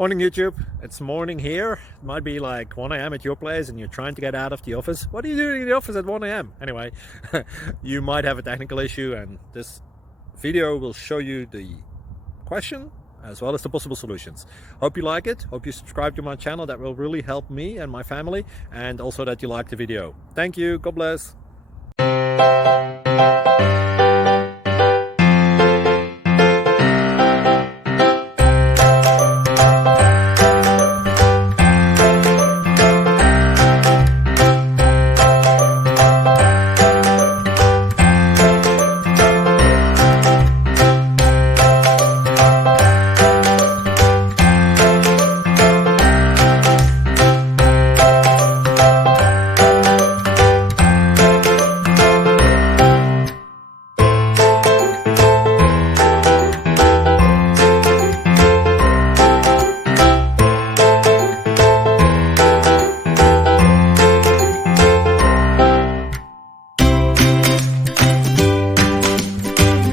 Morning YouTube, it's morning here. It might be like 1 a.m. at your place and you're trying to get out of the office. What are you doing in the office at 1 a.m.? Anyway, you might have a technical issue and this video will show you the question as well as the possible solutions. Hope you like it, hope you subscribe to my channel. That will really help me and my family, and also that you like the video. Thank you, God bless.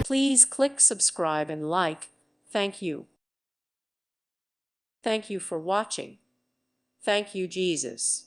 Please click subscribe and like. Thank you. Thank you for watching. Thank you, Jesus.